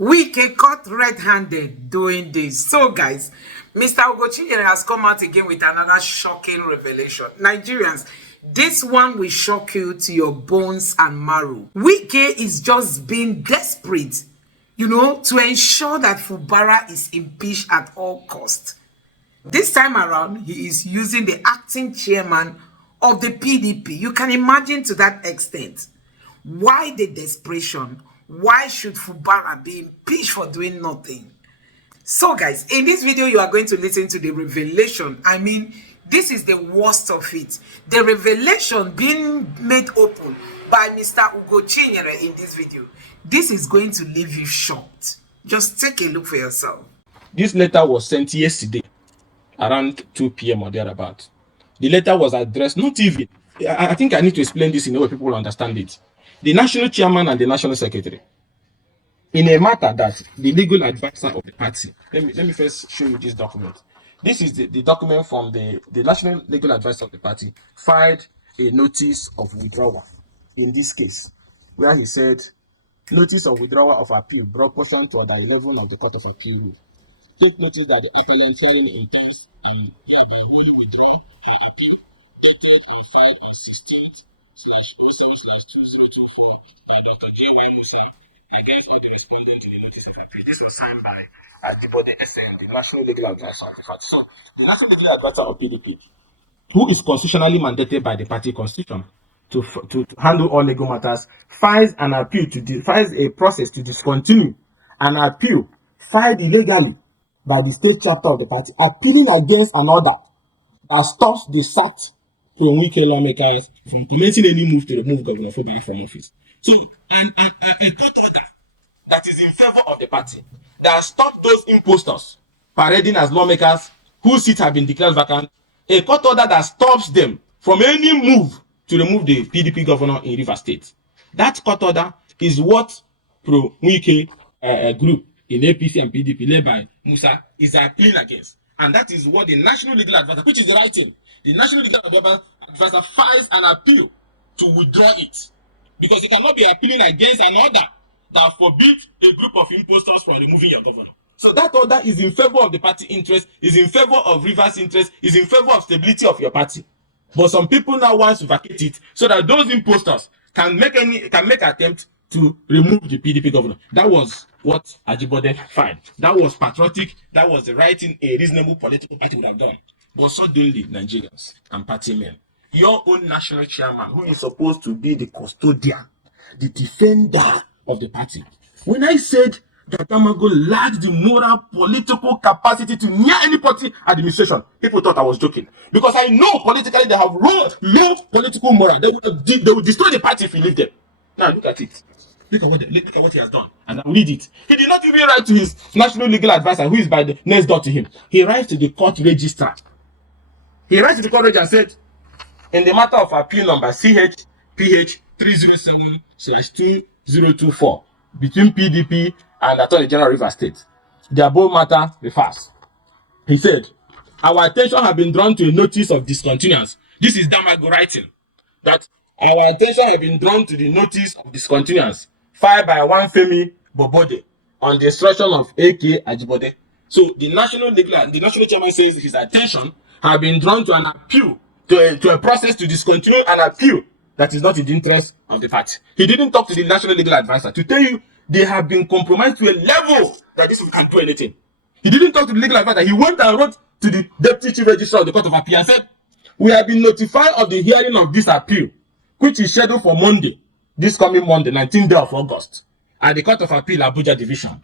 Wike caught red-handed doing this. So, guys, Mr. Ugochinyere has come out again with another shocking revelation. Nigerians, this one will shock you to your bones and marrow. Wike is just being desperate, to ensure that Fubara is impeached at all costs. This time around, he is using the acting chairman of the PDP. You can imagine to that extent. Why the desperation? Why should Fubara be impeached for doing nothing? So guys, in this video, you are going to listen to the revelation. I mean, this is the worst of it. The revelation being made open by Mr. Ugochinyere in this video. This is going to leave you shocked. Just take a look for yourself. This letter was sent yesterday around 2 p.m. or thereabout. The letter was addressed, not even, I think I need to explain this in a way people will understand it. The national chairman and the national secretary, in a matter that the legal advisor of the party, let me first show you this document. This is the document from the national legal advisor of the party filed a notice of withdrawal in this case, where he said, notice of withdrawal of appeal brought pursuant to order 11 of the Court of Appeal. Take notice that the appellant hearing intends and hereby wholly withdraw her appeal dated and filed on 16/07/2024 by Dr. J.Y. Musa against all the respondent to the notice of appeal. This was signed by Ajibode SN, the National Legal Advisor of the party. So, the National Legal Advisor of PDP, who is constitutionally mandated by the party constitution to handle all legal matters, files an appeal files a process to discontinue an appeal filed illegally by the state chapter of the party, appealing against an order that stops the sacked from Wike lawmakers from commencing any move to remove Governor Fubara from office. So, that is in favor of the party, that stops those impostors parading as lawmakers whose seats have been declared vacant, a court order that stops them from any move to remove the PDP governor in Rivers State. That court order is what pro-Wike group in APC and PDP led by Musa is appealing against. And that is what the National Legal Advisor, which is the right thing, the National Legal Advisor files an appeal to withdraw it. Because it cannot be appealing against an order that forbids a group of impostors from removing your governor. So that order is in favor of the party interest, is in favor of Rivers' interest, is in favor of stability of your party. But some people now want to vacate it so that those impostors can make attempt to remove the PDP governor. That was what Ajibode filed. That was patriotic. That was the right thing a reasonable political party would have done. But so daily, Nigerians and party men, your own national chairman, who is supposed to be the custodian, the defender of the party. When I said that Amago lacked the moral political capacity to near any party administration, people thought I was joking. Because I know politically they have low political moral. They would destroy the party if we leave them. Now look at it. Look at what he has done. And I'll read it. He did not even write to his national legal advisor, who is by the next door to him. He writes to the court registrar. He writes to the court registrar and said, in the matter of appeal number CHPH 307/2024 between PDP and Attorney General Rivers State, the above matter refers. He said, our attention has been drawn to a notice of discontinuance. This is Damago writing. That our attention has been drawn to the notice of discontinuance filed by one Femi Bobode on the instruction of A.K. Ajibode. So the national chairman says his attention has been drawn to an appeal, to a process to discontinue an appeal that is not in the interest of the party. He didn't talk to the national legal advisor to tell you they have been compromised to a level that this can do anything. He didn't talk to the legal advisor. He went and wrote to the deputy chief registrar of the Court of Appeal and said, we have been notified of the hearing of this appeal, which is scheduled for Monday, this coming Monday, 19th day of August, at the Court of Appeal, Abuja Division.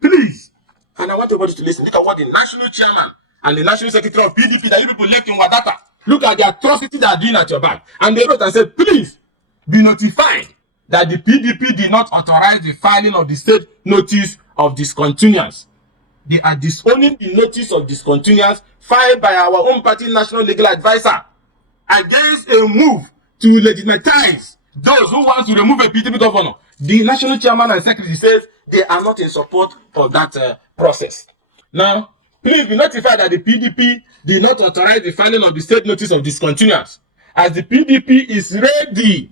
Please, and I want everybody to listen. Look at what the national chairman and the national secretary of PDP that you people left in Wadata, look at the atrocity they are doing at your back. And they wrote and said, please be notified that the PDP did not authorize the filing of the state notice of discontinuance. They are disowning the notice of discontinuance filed by our own party national legal advisor against a move to legitimatize those who want to remove a PDP governor. The national chairman and secretary says they are not in support of that process. Now, please be notified that the PDP did not authorize the filing of the state notice of discontinuance, as the PDP is ready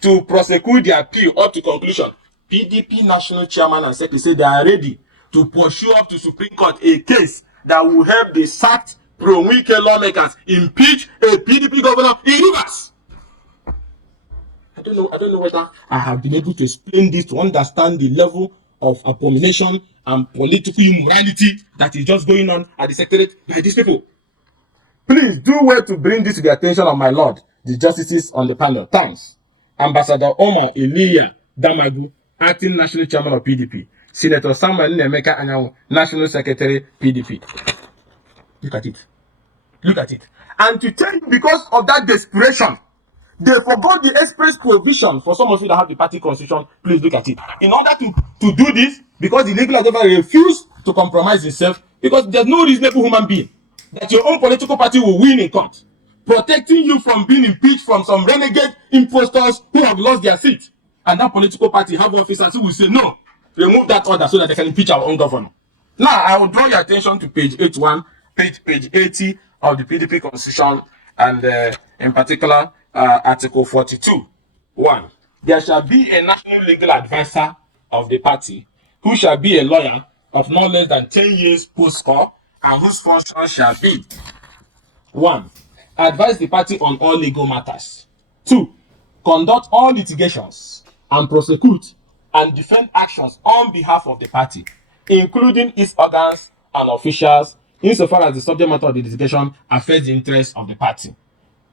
to prosecute the appeal up to conclusion. PDP national chairman and secretary say they are ready to pursue up to Supreme Court a case that will help the sacked pro-Wike lawmakers impeach a PDP governor in Rivers. I don't know whether I have been able to explain this to understand the level of abomination and political immorality that is just going on at the secretariat by these people. Please do well to bring this to the attention of my lord, the justices on the panel. Thanks. Ambassador Omar Eliya Damagu, acting national chairman of PDP. Senator Samuel Nemeka Anyanwu, national secretary PDP. Look at it. Look at it. And to tell you, because of that desperation, they forgot the express provision. For some of you that have the party constitution, please look at it. In order to do this, because the legal advisor refused to compromise himself, because there's no reasonable human being that your own political party will win in court, protecting you from being impeached from some renegade impostors who have lost their seat. And that political party have officers who will say, no, remove that order so that they can impeach our own governor. Now, I will draw your attention to page 81, page 80 of the PDP constitution, and in particular, Article 42. 1. There shall be a national legal advisor of the party who shall be a lawyer of no less than 10 years post-score and whose function shall be 1. Advise the party on all legal matters. 2. Conduct all litigations and prosecute and defend actions on behalf of the party, including its organs and officials, insofar as the subject matter of the litigation affects the interests of the party.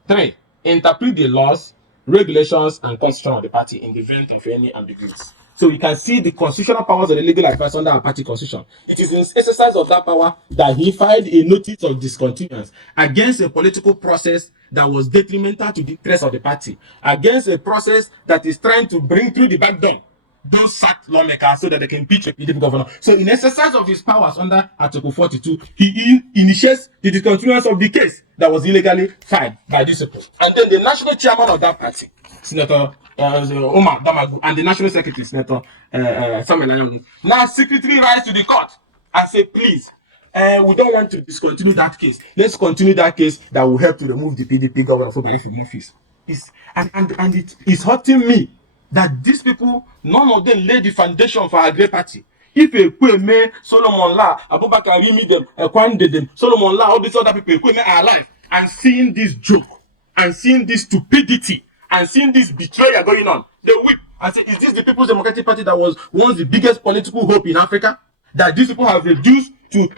3. Interpret the laws, regulations, and constitution of the party in the event of any ambiguity. So you can see the constitutional powers of the legal advice under our party constitution. It is in exercise of that power that he filed a notice of discontinuance against a political process that was detrimental to the interests of the party, against a process that is trying to bring through the back door those sacked lawmakers so that they can impeach a PDP governor. So in exercise of his powers under Article 42, he initiates the discontinuance of the case that was illegally filed by these people. And then the national chairman of that party, Senator Omar Damagu, and the national secretary, Senator Samuel Anyanwu, now secretly writes to the court and say, please, we don't want to discontinue that case. Let's continue that case that will help to remove the PDP governor from office. And it is hurting me that these people, none of them laid the foundation for our great party. If Ekweme, Solomon La, Abubakar Rimi them, Ekwande them, Solomon La, all these other people, Ekweme are alive, and seeing this joke, and seeing this stupidity, and seeing this betrayal going on, they weep and say, is this the People's Democratic Party that was once the biggest political hope in Africa? That these people have reduced to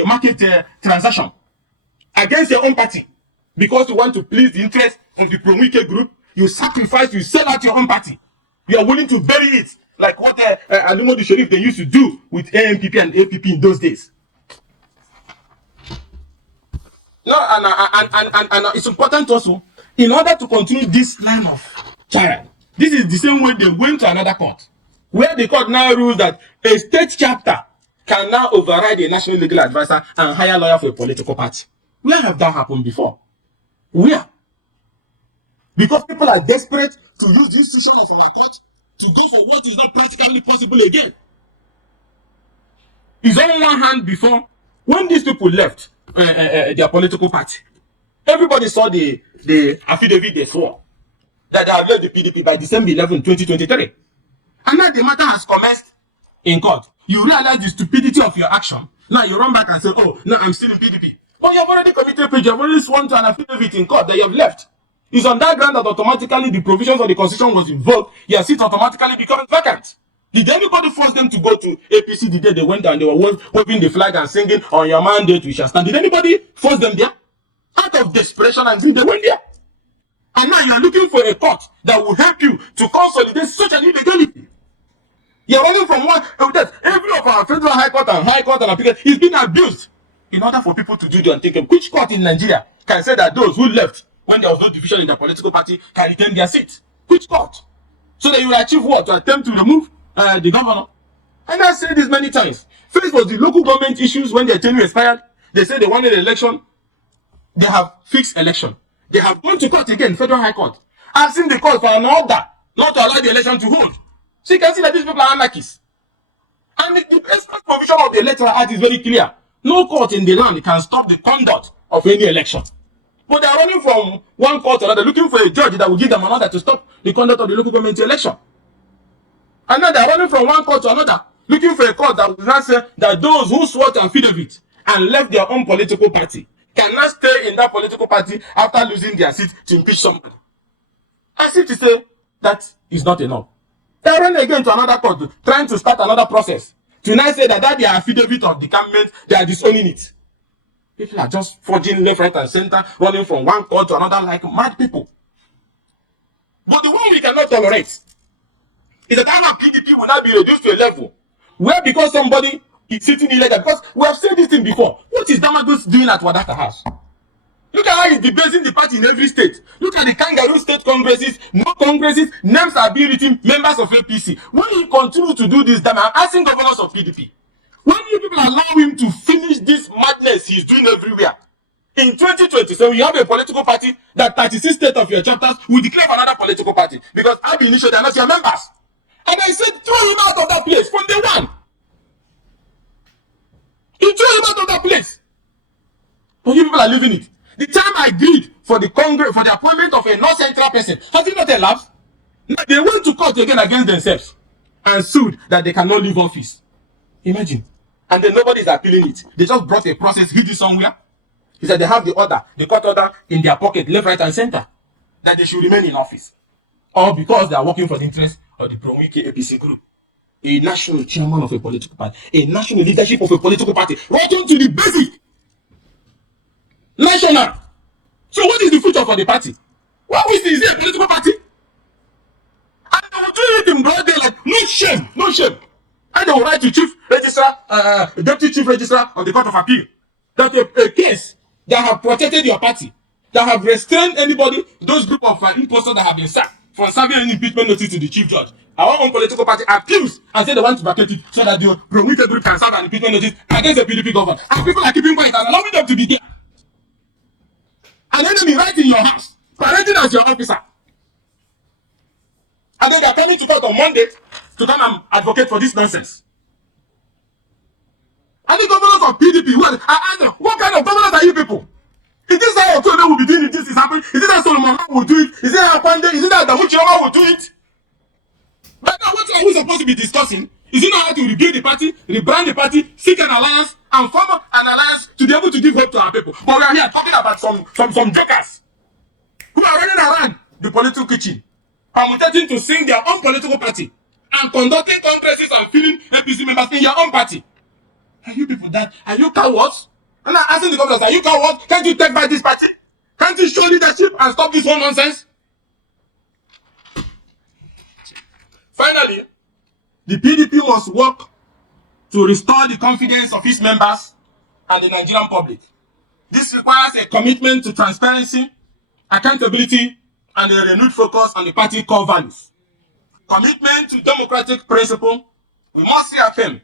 a market transaction against their own party because you want to please the interest of the pro-Wike group? You sacrifice, you sell out your own party. You are willing to bury it, like what Alumo the Sheriff they used to do with AMPP and APP in those days. No, and it's important also, in order to continue this line of trial, this is the same way they went to another court, where the court now rules that a state chapter can now override a national legal advisor and hire a lawyer for a political party. Where have that happened before? Where? Because people are desperate to use the institution of our court to go for what is not practically possible again. It's on one hand before, when these people left their political party, everybody saw the affidavit they swore that they have left the PDP by December 11, 2023. And now the matter has commenced in court. You realize the stupidity of your action. Now you run back and say, oh, no, I'm still in PDP. But you have already committed perjury. You have already sworn to an affidavit in court that you have left. It's on that ground that automatically the provisions of the constitution was invoked. Your seat automatically becomes vacant. Did anybody force them to go to APC the day they went and they were waving the flag and singing, on your mandate we shall stand? Did anybody force them there? Out of desperation and greed, they went there. And now you are looking for a court that will help you to consolidate such an illegality. You are running from one that every of our federal high court and appeal is being abused in order for people to do the unthinkable. Which court in Nigeria can say that those who left when there was no division in their political party can retain their seat? Which court? So that you will achieve what? To attempt to remove the governor. And I said this many times. First was the local government issues when their tenure expired. They said they wanted an election. They have fixed election. They have gone to court again, federal high court, asking the court for an order not to allow the election to hold. So you can see that these people are anarchists. And the express provision of the Electoral Act is very clear. No court in the land can stop the conduct of any election. But they are running from one court to another, looking for a judge that will give them an order to stop the conduct of the local government election. And now they're running from one court to another, looking for a court that will not say that those who swore to affidavit and left their own political party cannot stay in that political party after losing their seat to impeach somebody. As if to say that is not enough. They're running again to another court, trying to start another process. To now say that their affidavit of decampment, they are disowning it. People are just forging left, right, and center, running from one court to another like mad people. But the one we cannot tolerate is that our PDP will not be reduced to a level where because somebody is sitting illegal, because we have said this thing before. What is Damagus doing at Wadaka House? Look at how he's debasing the party in every state. Look at the kangaroo state congresses, no congresses, names are being written, members of APC. When he continue to do this, I'm asking governors of PDP, when you people allow him to finish this madness he's doing everywhere, in 2027, you have a political party that 36 states of your chapters will declare another political party because I've been initiated, they're not your members. And I said, throw him out of that place from day one. He threw him out of that place. But you people are leaving it. The time I agreed for the Congress, for the appointment of a non-central person, has it not elapsed? They went to court again against themselves and sued that they cannot leave office. Imagine. And then nobody is appealing it. They just brought a process, hid it somewhere. He said they have the order, the court order in their pocket, left, right, and center, that they should remain in office. Or because they are working for the interest of the pro-Wike APC group. A national chairman of a political party, a national leadership of a political party, right on to the basic. National. So what is the future for the party? What is it a political party? And they will do it in broad daylight. No shame, no shame. And they will write to chief registrar, deputy chief registrar of the court of appeal that a case that have protected your party, that have restrained anybody, those group of imposters that have been sacked from serving an impeachment notice to the chief judge. Our own political party appeals and say they want to vacate it so that the pro-Wike group can serve an impeachment notice against the PDP government. And people are keeping quiet and allowing them to be there. An enemy right in your house, parading as your officer. And then they are coming to court on Monday to come and advocate for this nonsense. And the governors of PDP, what kind of governors are you people? Is this how October will be doing it? This is happening? Is this how Solomon will do it? Is it how Pande? Is it how Damuchiyama will do it? But now what are we supposed to be discussing? Is it not how to rebuild the party, rebrand the party, seek an alliance, and form an alliance to be able to give hope to our people? But we are here talking about some jokers who are running around the political kitchen, permitting to sing their own political party and conducting congresses and filling APC members in your own party. Are you people that? Are you cowards? I'm not asking the governors, are you cowards? Can't you take back this party? Can't you show leadership and stop this whole nonsense? Finally, the PDP must work to restore the confidence of its members and the Nigerian public. This requires a commitment to transparency, accountability, and a renewed focus on the party core values. Commitment to democratic principle. We must reaffirm.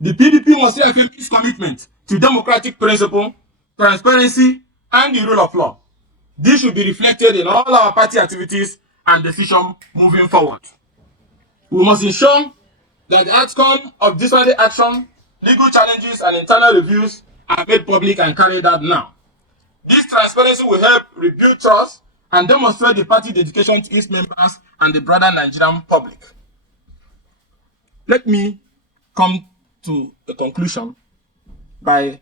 The PDP must reaffirm its commitment to democratic principle, transparency, and the rule of law. This should be reflected in all our party activities and decisions moving forward. We must ensure that the outcome of disciplinary action, legal challenges, and internal reviews are made public and carried out now. This transparency will help rebuild trust and demonstrate the party dedication to its members and the broader Nigerian public. Let me come to a conclusion by,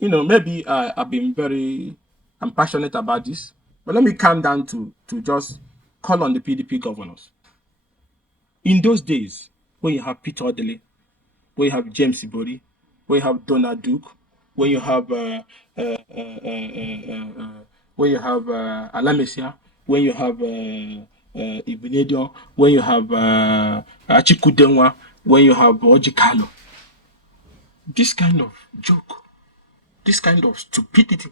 maybe I'm passionate about this, but let me calm down to just call on the PDP governors. In those days, when you have Peter Odele, when you have James Ibori, when you have Donald Duke, when you have Alamesia, when you have Ibinedion, when you have Achikudenwa, when you have Ojikalo. This kind of joke, this kind of stupidity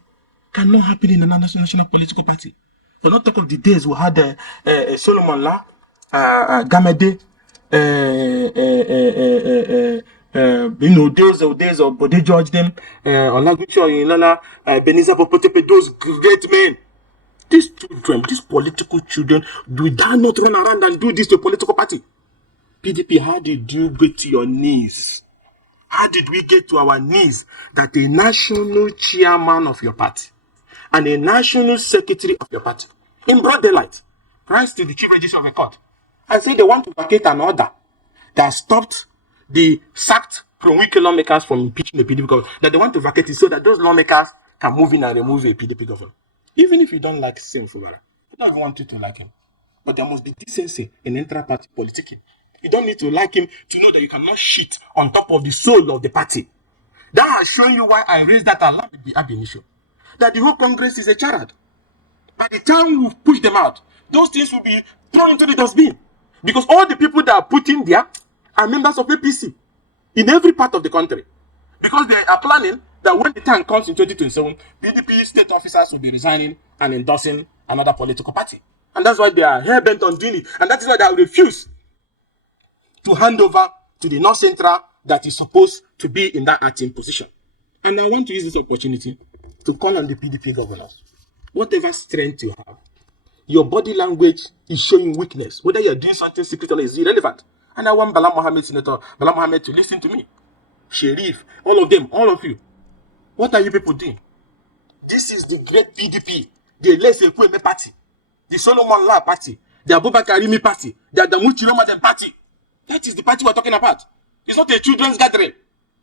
cannot happen in another national political party. For not talk of the days we had Solomon La, Gamede, days of Bode George them, Olaguchi Oyinlola, Beniza Popotepe, those great men. These children, these political children, we dare not run around and do this to a political party. PDP, how did you get to your knees? How did we get to our knees that a national chairman of your party and a national secretary of your party, in broad daylight, rise to the chief registrar of a court and say they want to vacate an order that stopped the sacked pro-Wike lawmakers from impeaching the PDP government, that they want to vacate it so that those lawmakers can move in and remove a PDP governor. Even if you don't like Fubara, I don't want you to like him. But there must be decency in intra-party politicking. You don't need to like him to know that you cannot shit on top of the soul of the party. That has shown you why I raised that alarm with the ab initio. That the whole Congress is a charade. By the time we push them out, those things will be thrown into the dustbin. Because all the people that are put in there are members of APC in every part of the country. Because they are planning that when the time comes in 2027, PDP state officers will be resigning and endorsing another political party. And that's why they are hell-bent on doing it. And that is why they refuse to hand over to the North Central that is supposed to be in that acting position. And I want to use this opportunity to call on the PDP governors. Whatever strength you have, your body language is showing weakness. Whether you're doing something secretly is irrelevant. And I want Bala Mohammed, Senator Bala Mohammed, to listen to me. Sharif, all of them, all of you. What are you people doing? This is the great PDP, the Lese Kweme party, the Solomon La party, the Abubakar Rimi party, the Adamu Chiromaden party. That is the party we're talking about. It's not a children's gathering.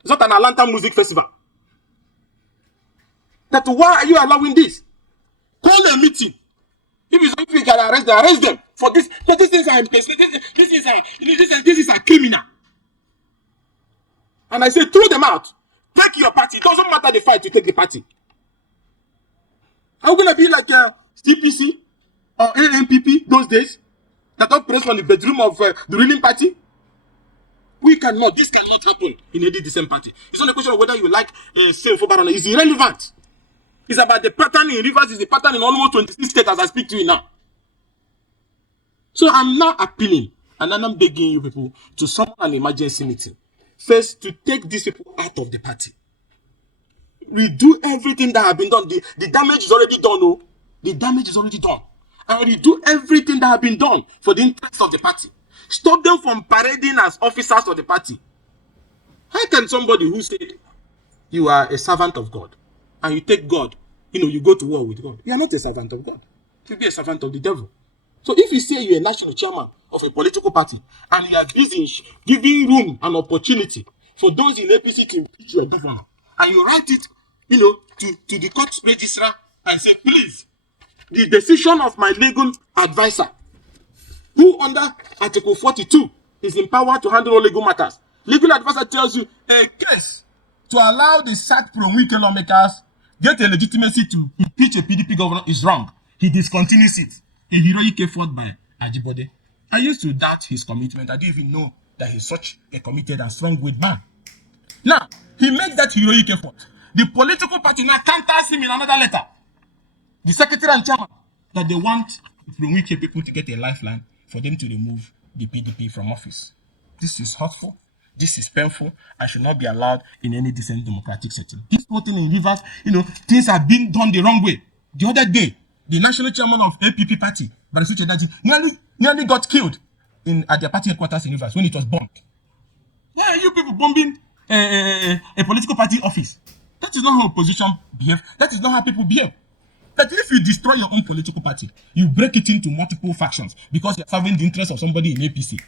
It's not an Atlanta music festival. That why are you allowing this? Call a meeting. If you can arrest them for this. But this is a criminal. And I say throw them out. Take your party. It doesn't matter the fight to take the party. Are we gonna be like CPC or ANPP those days that operate from the bedroom of the ruling party? We cannot. This cannot happen in any decent party. It's not a question of whether you like Fubara or not. It's irrelevant. It's about the pattern in Rivers. It's the pattern in almost 26 states as I speak to you now. So I'm now appealing and I'm begging you people to summon an emergency meeting. First, to take these people out of the party. Redo everything that has been done. The damage is already done. Oh. The damage is already done. And redo everything that has been done for the interest of the party. Stop them from parading as officers of the party. How can somebody who said you are a servant of God and you take God, you go to war with God? You are not a servant of God. You be a servant of the devil. So if you say you're a national chairman of a political party and you are busy giving room and opportunity for those in APC to impeach your governor, and you write it, to the court registrar and say, please, the decision of my legal advisor, who under Article 42 is empowered to handle all legal matters. Legal advisor tells you a case to allow the sacked pro-Wike lawmakers get a legitimacy to impeach a PDP governor is wrong. He discontinues it. A heroic effort by Ajibode. I used to doubt his commitment. I didn't even know that he's such a committed and strong-willed man. Now, he made that heroic effort. The political party now counters him in another letter. The secretary and chairman, that they want the pro-Wike people to get a lifeline for them to remove the PDP from office. This is hurtful. This is painful. I should not be allowed in any decent democratic setting. This whole thing in Rivers, things are being done the wrong way. The other day, the national chairman of APP party, Barisuche Daji, nearly got killed at their party headquarters in Rivers when it was bombed. Why are you people bombing a political party office? That is not how opposition behave. That is not how people behave. That if you destroy your own political party, you break it into multiple factions because you're serving the interest of somebody in APC.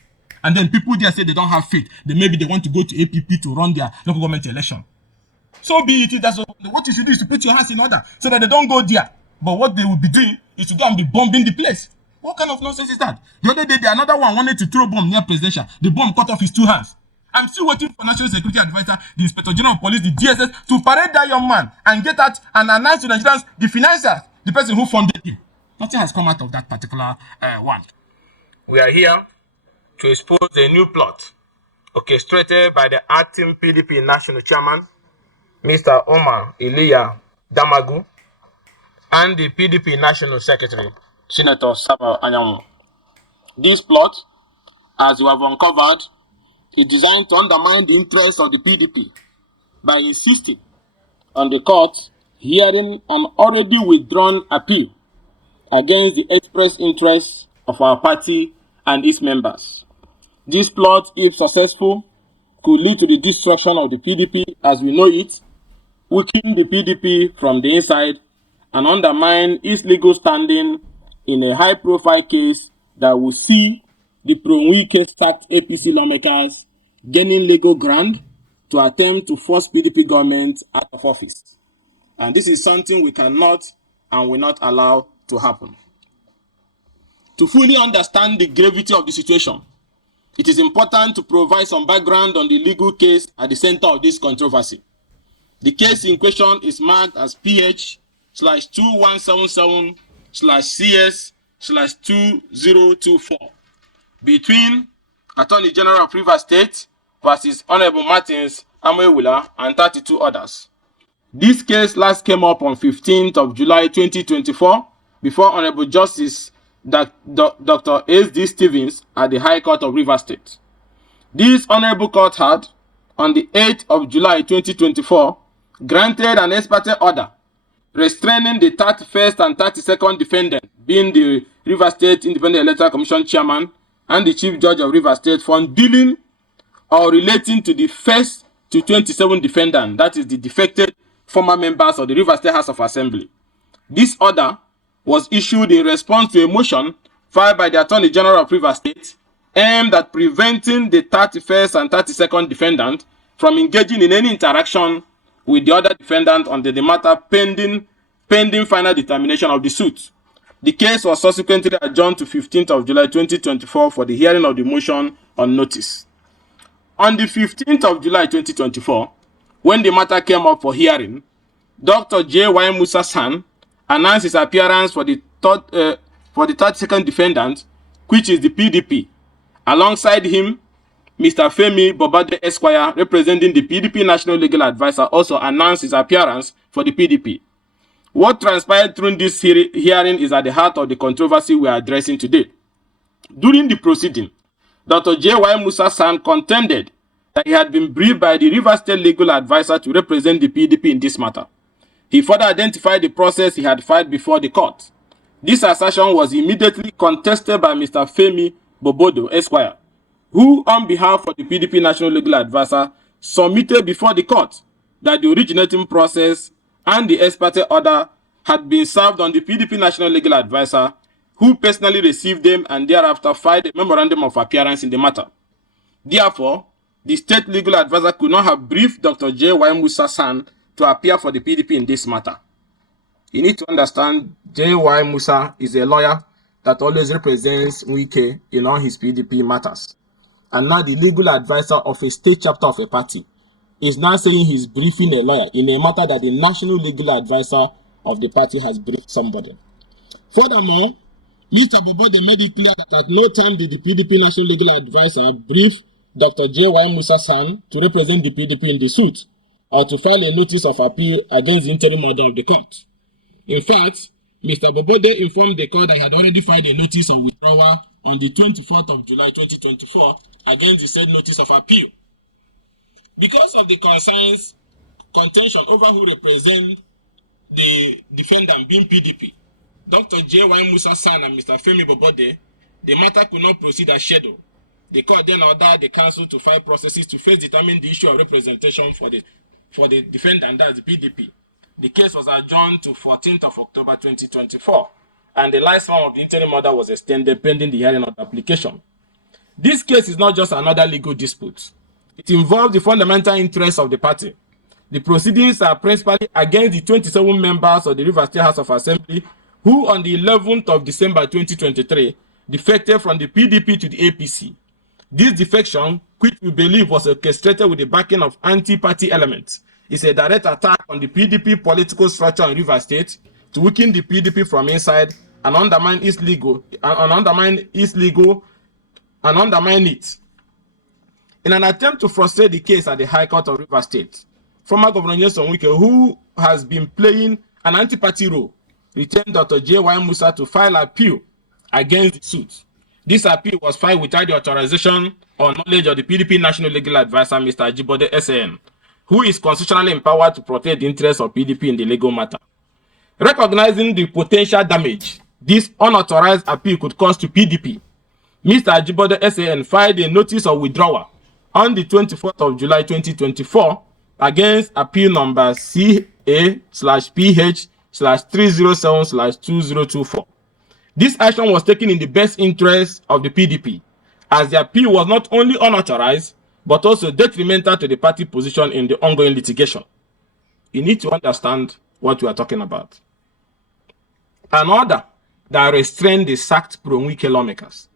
And then people there say they don't have faith. Maybe they want to go to APP to run their local government election. So be it. That's what you should do is to put your hands in order so that they don't go there. But what they will be doing is to go and be bombing the place. What kind of nonsense is that? The other day, another one wanted to throw a bomb near presidential. The bomb cut off his two hands. I'm still waiting for National Security Advisor, the Inspector General of Police, the DSS, to parade that young man and get out and announce to Nigerians the financiers, the person who funded him. Nothing has come out of that particular one. We are here to expose a new plot orchestrated by the acting PDP National Chairman, Mr. Omar Iliya Damagu, and the PDP National Secretary, Senator Saba Anyanwu. This plot, as you have uncovered, is designed to undermine the interests of the PDP by insisting on the court hearing an already withdrawn appeal against the express interests of our party and its members. This plot, if successful, could lead to the destruction of the PDP as we know it, weaken the PDP from the inside, and undermine its legal standing in a high-profile case that will see the pro-Wike sacked APC lawmakers gaining legal ground to attempt to force PDP government out of office. And this is something we cannot and will not allow to happen. To fully understand the gravity of the situation, it is important to provide some background on the legal case at the center of this controversy. The case in question is marked as PH/2177/CS/2024 between Attorney General of Rivers State versus Honorable Martins Amewula and 32 others. This case last came up on 15th of July 2024 before Honorable Justice Dr. S.D. Stevens at the High Court of Rivers State. This Honorable Court had, on the 8th of July 2024, granted an ex parte order restraining the 31st and 32nd defendant, being the Rivers State Independent Electoral Commission chairman and the Chief Judge of Rivers State, from dealing or relating to the first to 27 defendant, that is the defected former members of the Rivers State House of Assembly. This order was issued in response to a motion filed by the Attorney General of Rivers State aimed at preventing the 31st and 32nd defendant from engaging in any interaction with the other defendant on the matter pending final determination of the suit. The case was subsequently adjourned to 15th of July 2024 for the hearing of the motion on notice. On the 15th of July 2024, when the matter came up for hearing, Dr. J.Y. Musa San announced his appearance for the 32nd defendant, which is the PDP. Alongside him, Mr. Femi Bobade Esquire, representing the PDP National Legal Advisor, also announced his appearance for the PDP. What transpired during this hearing is at the heart of the controversy we are addressing today. During the proceeding, Dr. J.Y. Musa San contended that he had been briefed by the Rivers State Legal Advisor to represent the PDP in this matter. He further identified the process he had filed before the court. This assertion was immediately contested by Mr. Femi Bobodo Esquire, who, on behalf of the PDP National Legal Advisor, submitted before the court that the originating process and the ex parte order had been served on the PDP National Legal Advisor, who personally received them and thereafter filed a memorandum of appearance in the matter. Therefore, the State Legal Advisor could not have briefed Dr. J.Y. Musa San to appear for the PDP in this matter. You need to understand, J.Y. Musa is a lawyer that always represents Wike in all his PDP matters. And now the legal advisor of a state chapter of a party is now saying he's briefing a lawyer in a matter that the national legal advisor of the party has briefed somebody. Furthermore, Mr. Bobode made it clear that at no time did the PDP national legal advisor brief Dr. J.Y. Musa San to represent the PDP in the suit or to file a notice of appeal against the interim order of the court. In fact, Mr. Bobode informed the court that he had already filed a notice of withdrawal on the 24th of July 2024 against the said notice of appeal. Because of the contention over who represent the defendant being PDP, Dr. J.Y. Musa San and Mr. Femi Bobode, the matter could not proceed as scheduled. The court then ordered the council to file processes to first determine the issue of representation for the defendant, that's the PDP. The case was adjourned to 14th of October 2024, and the lifespan of the interim order was extended pending the hearing of the application. This case is not just another legal dispute. It involves the fundamental interests of the party. The proceedings are principally against the 27 members of the Rivers State House of Assembly who on the 11th of December 2023 defected from the PDP to the APC. This defection, which we believe was orchestrated with the backing of anti-party elements, is a direct attack on the PDP political structure in Rivers State to weaken the PDP from inside and undermine its undermine it. In an attempt to frustrate the case at the High Court of Rivers State, former Governor Nyesom Wike, who has been playing an anti-party role, retained Dr. J.Y. Musa to file appeal against the suit. This appeal was filed without the authorization or knowledge of the PDP National Legal Advisor, Mr. Ajibode SAN, who is constitutionally empowered to protect the interests of PDP in the legal matter. Recognizing the potential damage this unauthorized appeal could cause to PDP, Mr. Ajibode SAN filed a notice of withdrawal on the 24th of July 2024 against appeal number CA/PH/307/2024. This action was taken in the best interest of the PDP as their appeal was not only unauthorized, but also detrimental to the party position in the ongoing litigation. You need to understand what we are talking about. An order that restrained the sacked pro-Wike lawmakers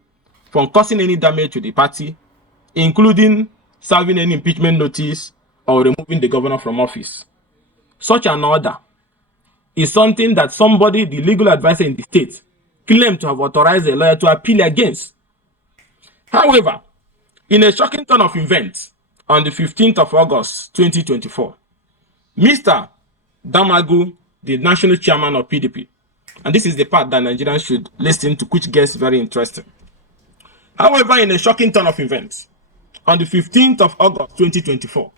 from causing any damage to the party, including serving any impeachment notice or removing the governor from office. Such an order is something that somebody, the legal advisor in the state, claimed to have authorized a lawyer to appeal against. However, in a shocking turn of events, on the 15th of August 2024, Mr. Damagu, the national chairman of PDP, and this is the part that Nigerians should listen to, which gets very interesting. However, in a shocking turn of events, on the 15th of August 2024,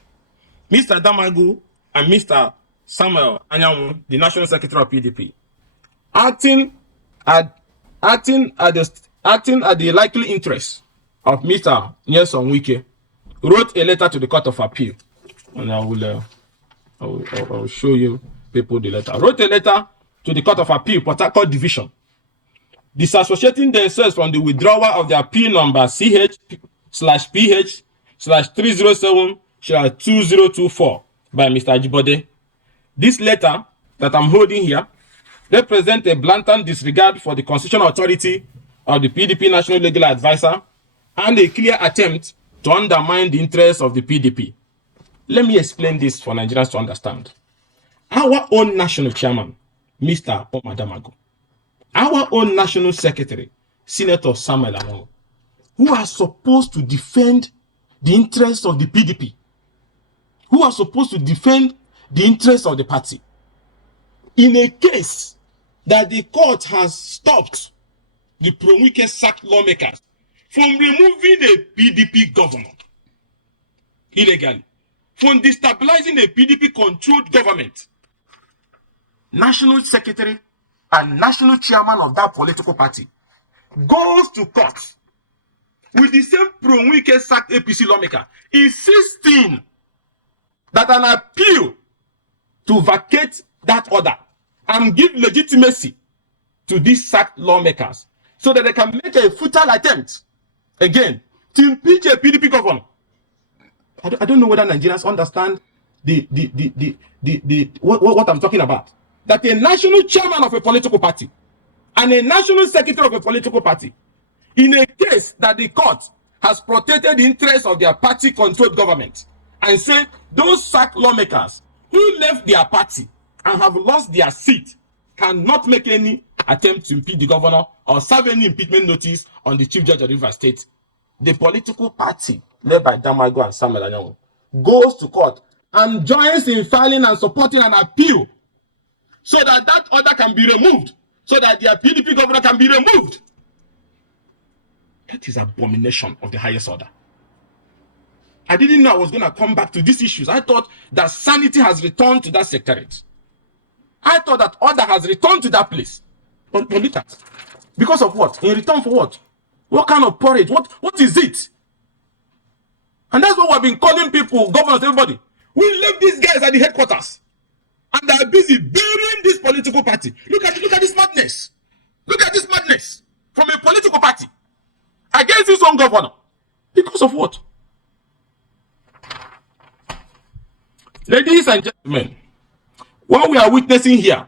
Mr. Damagu and Mr. Samuel Anyanwu, the national secretary of PDP, acting at the likely interest of Mr. Nyesom Wike, wrote a letter to the Court of Appeal. And I will show you people the letter. Wrote a letter to the Court of Appeal, Port Harcourt Division, disassociating themselves from the withdrawal of the appeal number CH/PH/307/2024 by Mr. Ajibode. This letter that I'm holding here represents a blatant disregard for the constitutional authority of the PDP National Legal Advisor and a clear attempt to undermine the interests of the PDP. Let me explain this for Nigerians to understand. Our own national chairman, Mr. Omar Damagu, our own national secretary, Senator Samuel Anyanwu, who are supposed to defend the interests of the PDP, who are supposed to defend the interests of the party, in a case that the court has stopped the pro-Wike sacked lawmakers from removing a PDP governor illegally, from destabilizing a PDP-controlled government, national secretary and national chairman of that political party goes to court with the same pro-Wike sacked APC lawmaker, insisting that an appeal to vacate that order and give legitimacy to these sacked lawmakers so that they can make a futile attempt again to impeach a PDP governor. I don't know whether Nigerians understand what I'm talking about. That a national chairman of a political party and a national secretary of a political party, in a case that the court has protected the interests of their party-controlled government, and said those sacked lawmakers who left their party and have lost their seat cannot make any attempt to impeach the governor or serve any impeachment notice on the chief judge of Rivers State. The political party led by Damagu and Samuel Anyanwu goes to court and joins in filing and supporting an appeal so that that order can be removed, so that their PDP governor can be removed. That is abomination of the highest order. I didn't know I was going to come back to these issues. I thought that sanity has returned to that secretariat. I thought that order has returned to that place. But look at, because of what? In return for what? What kind of porridge? What is it? And that's what we've been calling people, governors, everybody. We left these guys at the headquarters, and they are busy burying this political party. Look at this madness. Look at this madness from a political party against his own governor. Because of what? Ladies and gentlemen, what we are witnessing here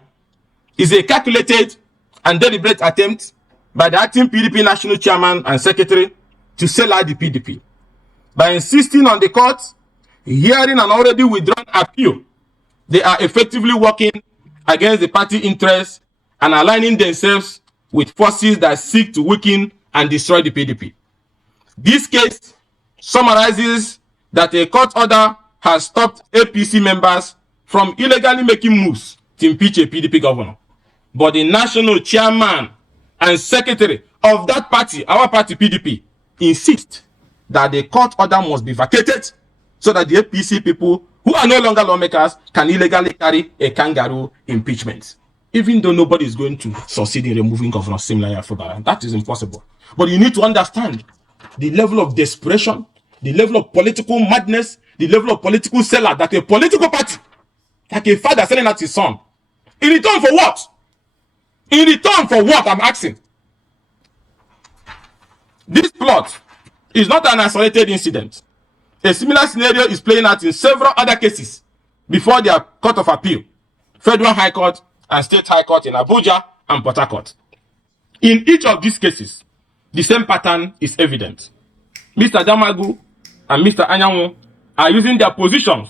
is a calculated and deliberate attempt by the acting PDP national chairman and secretary to sell out the PDP. By insisting on the court hearing an already withdrawn appeal, they are effectively working against the party interests and aligning themselves with forces that seek to weaken and destroy the PDP. This case summarizes that a court order has stopped APC members from illegally making moves to impeach a PDP governor. But the national chairman and secretary of that party, our party PDP, insist that the court order must be vacated so that the APC people who are no longer lawmakers can illegally carry a kangaroo impeachment. Even though nobody is going to succeed in removing Governor Simlaya Fubara. That is impossible. But you need to understand the level of desperation, the level of political madness, the level of political sellout that a political party, like a father selling out his son. In return for what? In return for what, I'm asking. This plot is not an isolated incident. A similar scenario is playing out in several other cases before their Court of Appeal, Federal High Court, and State High Court in Abuja and Port Harcourt. In each of these cases, the same pattern is evident. Mr. Jamagu and Mr. Anyanwu are using their positions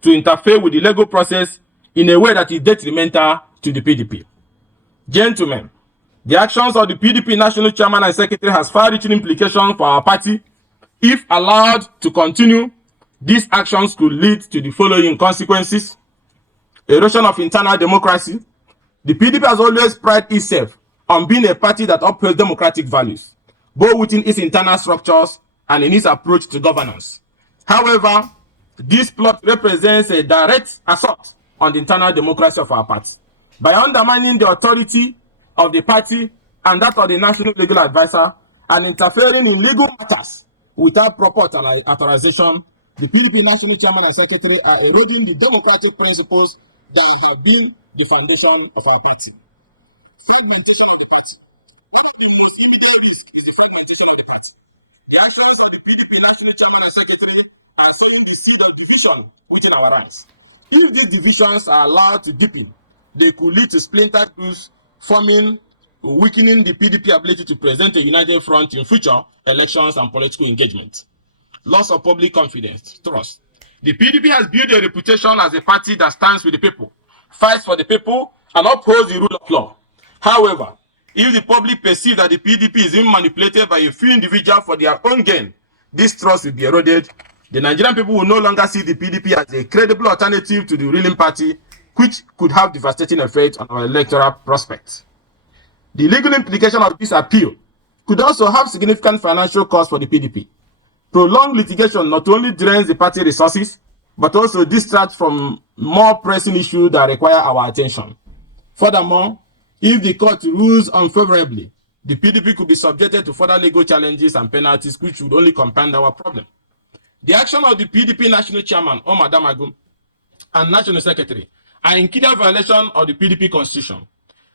to interfere with the legal process in a way that is detrimental to the PDP. Gentlemen, the actions of the PDP National Chairman and Secretary has far-reaching implications for our party. If allowed to continue, these actions could lead to the following consequences: erosion of internal democracy. The PDP has always prided itself on being a party that upholds democratic values, both within its internal structures and in its approach to governance. However, this plot represents a direct assault on the internal democracy of our party by undermining the authority of the party and that of the National Legal Advisor and interfering in legal matters without proper authorization. The PDP National Chairman and Secretary are eroding the democratic principles that have been the foundation of our party. Fragmentation of the party. The most immediate risk is the fragmentation of the party. The actions of the PDP National Chairman and Secretary are sowing the seed of division within our ranks. If these divisions are allowed to deepen, they could lead to splinter groups forming, weakening the PDP ability to present a united front in future elections and political engagement. Loss of public confidence, trust. The PDP has built a reputation as a party that stands with the people, fights for the people, and upholds the rule of law. However, if the public perceive that the PDP is being manipulated by a few individuals for their own gain, this trust will be eroded. The Nigerian people will no longer see the PDP as a credible alternative to the ruling party, which could have devastating effects on our electoral prospects. The legal implication of this appeal could also have significant financial costs for the PDP. Prolonged litigation not only drains the party resources, but also distracts from more pressing issues that require our attention. Furthermore, if the court rules unfavorably, the PDP could be subjected to further legal challenges and penalties, which would only compound our problem. The action of the PDP National Chairman, Omar Damagum, and National Secretary are in clear violation of the PDP Constitution.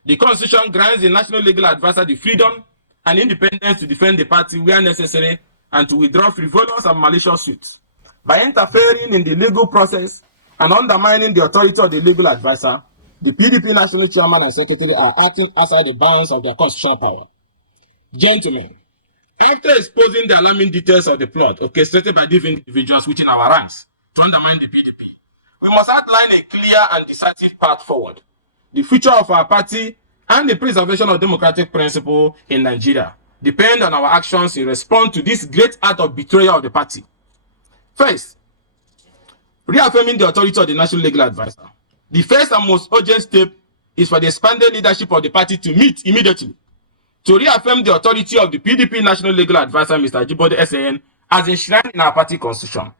The Constitution grants the National Legal Advisor the freedom and independence to defend the party where necessary and to withdraw frivolous and malicious suits. By interfering in the legal process and undermining the authority of the legal advisor, the PDP National Chairman and Secretary are acting outside the bounds of their constitutional power. Gentlemen, after exposing the alarming details of the plot orchestrated by different individuals within our ranks to undermine the PDP, we must outline a clear and decisive path forward. The future of our party and the preservation of democratic principle in Nigeria depend on our actions in response to this great act of betrayal of the party. First, reaffirming the authority of the National Legal Advisor. The first and most urgent step is for the expanded leadership of the party to meet immediately to reaffirm the authority of the PDP National Legal Advisor, Mr. Ajibode SAN, as enshrined in our party constitution.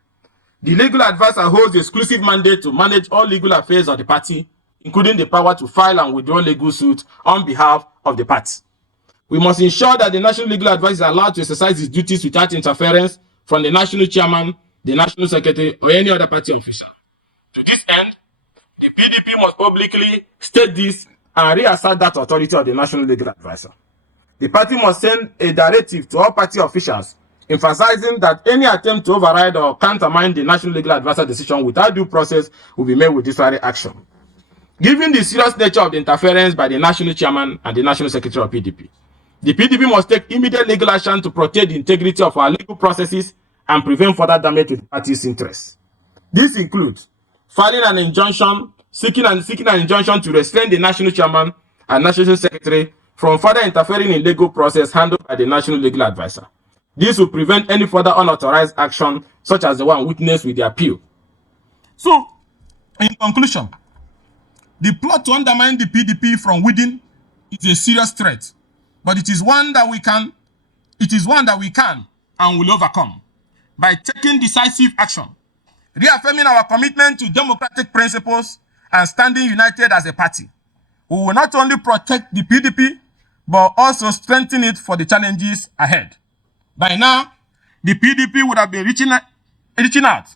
The legal advisor holds the exclusive mandate to manage all legal affairs of the party, including the power to file and withdraw legal suits on behalf of the party. We must ensure that the National Legal Advisor is allowed to exercise his duties without interference from the National Chairman, the National Secretary, or any other party official. To this end, the PDP must publicly state this and reassert that authority of the National Legal Advisor. The party must send a directive to all party officials emphasizing that any attempt to override or countermine the National Legal Advisor decision without due process will be made with disciplinary action. Given the serious nature of the interference by the National Chairman and the National Secretary of PDP, the PDP must take immediate legal action to protect the integrity of our legal processes and prevent further damage to the party's interests. This includes filing an injunction, seeking an injunction to restrain the National Chairman and National Secretary from further interfering in legal process handled by the National Legal Advisor. This will prevent any further unauthorized action, such as the one witnessed with the appeal. So, in conclusion, the plot to undermine the PDP from within is a serious threat, but it is one that we can and will overcome by taking decisive action, reaffirming our commitment to democratic principles and standing united as a party. We will not only protect the PDP, but also strengthen it for the challenges ahead. By now, the PDP would have been reaching out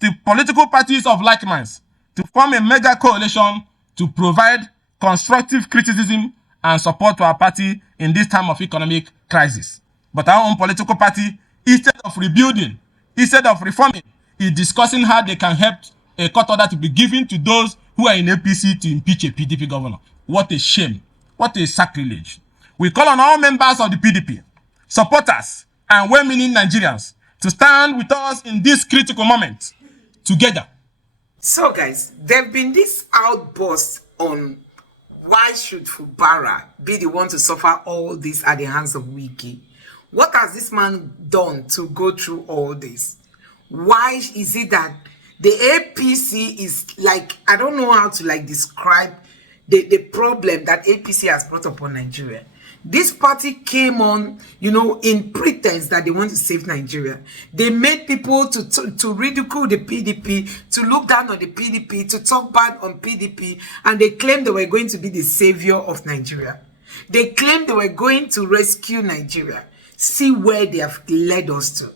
to political parties of like minds to form a mega coalition to provide constructive criticism and support to our party in this time of economic crisis. But our own political party Instead of rebuilding, instead of reforming, is discussing how they can help a court order to be given to those who are in APC to impeach a PDP governor. What a shame. What a sacrilege. We call on all members of the PDP, supporters, and well-meaning Nigerians to stand with us in this critical moment together. So guys, there have been this outburst on why should Fubara be the one to suffer all this at the hands of Wike? What has this man done to go through all this? Why is it that the APC is like, I don't know how to like describe the problem that APC has brought upon Nigeria. This party came on, in pretense that they want to save Nigeria. They made people to ridicule the PDP, to look down on the PDP, to talk bad on PDP, and they claimed they were going to be the savior of Nigeria. They claimed they were going to rescue Nigeria. See where they have led us to.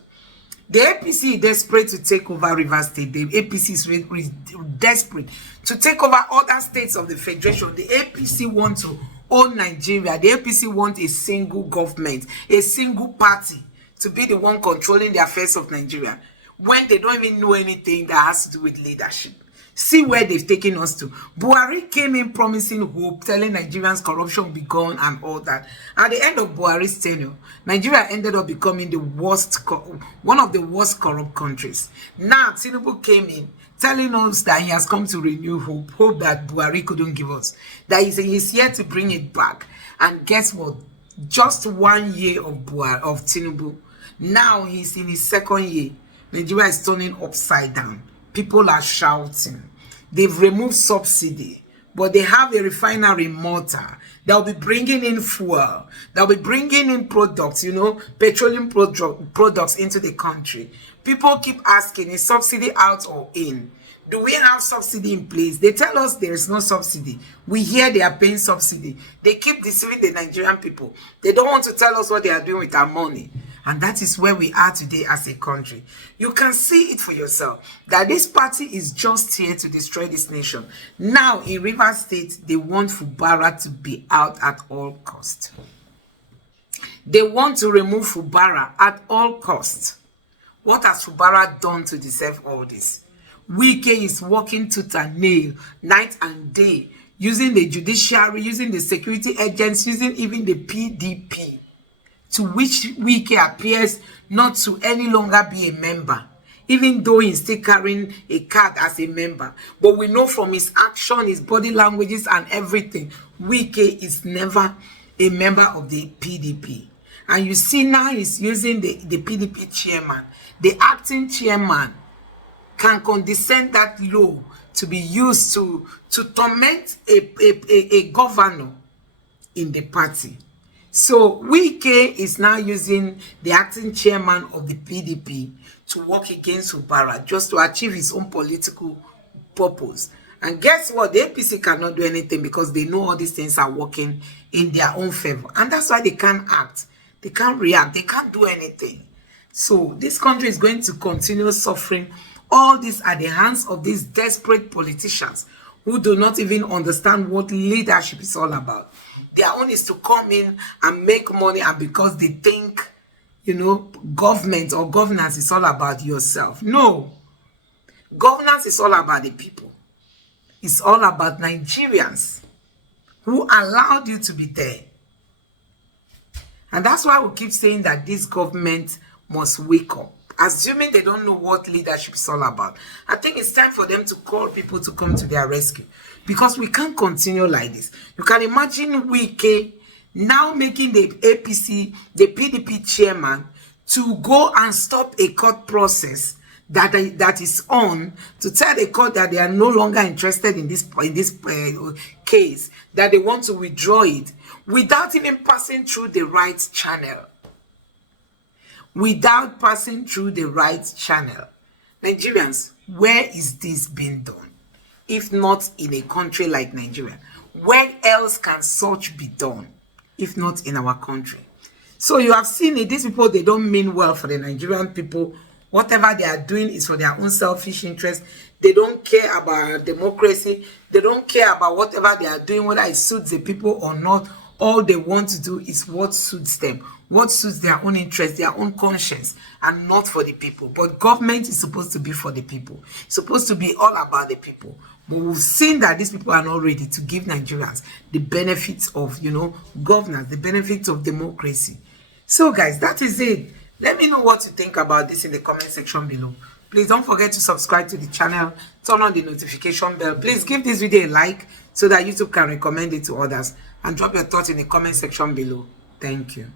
The APC is desperate to take over Rivers State. The APC is desperate to take over other states of the Federation. The APC want to own Nigeria. The APC want a single government, a single party to be the one controlling the affairs of Nigeria when they don't even know anything that has to do with leadership. See where they've taken us to. Buhari came in promising hope, telling Nigerians corruption will be gone and all that. At the end of Buhari's tenure, Nigeria ended up becoming one of the worst corrupt countries. Now, Tinubu came in telling us that he has come to renew hope that Buhari couldn't give us. That he's here to bring it back. And guess what? Just 1 year of Tinubu. Now he's in his second year. Nigeria is turning upside down. People are shouting. They've removed subsidy, but they have a refinery in Malta. They'll be bringing in fuel. They'll be bringing in products, petroleum products into the country. People keep asking, is subsidy out or in? Do we have subsidy in place? They tell us there is no subsidy. We hear they are paying subsidy. They keep deceiving the Nigerian people. They don't want to tell us what they are doing with our money. And that is where we are today as a country. You can see it for yourself that this party is just here to destroy this nation. Now, in Rivers State, they want Fubara to be out at all costs. They want to remove Fubara at all costs. What has Fubara done to deserve all this? Wike is working tooth and nail, night and day, using the judiciary, using the security agents, using even the PDP, to which Wike appears not to any longer be a member, even though he's still carrying a card as a member. But we know from his action, his body languages and everything, Wike is never a member of the PDP. And you see now he's using the PDP chairman. The acting chairman can condescend that law to be used to torment a governor in the party. So Wike is now using the acting chairman of the PDP to work against Fubara just to achieve his own political purpose. And guess what? The APC cannot do anything because they know all these things are working in their own favor. And that's why they can't act. They can't react. They can't do anything. So this country is going to continue suffering all this at the hands of these desperate politicians who do not even understand what leadership is all about. Their own is to come in and make money, and because they think, government or governance is all about yourself. No. Governance is all about the people. It's all about Nigerians who allowed you to be there. And that's why we keep saying that this government must wake up. Assuming they don't know what leadership is all about. I think it's time for them to call people to come to their rescue. Because we can't continue like this. You can imagine Wike now making the APC, the PDP chairman, to go and stop a court process that is on, to tell the court that they are no longer interested in this case, that they want to withdraw it, without even passing through the right channel. Without passing through the right channel. Nigerians, where is this being done? If not in a country like Nigeria? Where else can such be done? If not in our country? So you have seen it. These people, they don't mean well for the Nigerian people. Whatever they are doing is for their own selfish interest. They don't care about democracy. They don't care about whatever they are doing, whether it suits the people or not. All they want to do is what suits them. what suits their own interest, their own conscience, and not for the people. But government is supposed to be for the people. It's supposed to be all about the people. But we've seen that these people are not ready to give Nigerians the benefits of, governance, the benefits of democracy. So guys, that is it. Let me know what you think about this in the comment section below. Please don't forget to subscribe to the channel, turn on the notification bell. Please give this video a like so that YouTube can recommend it to others, and drop your thoughts in the comment section below. Thank you.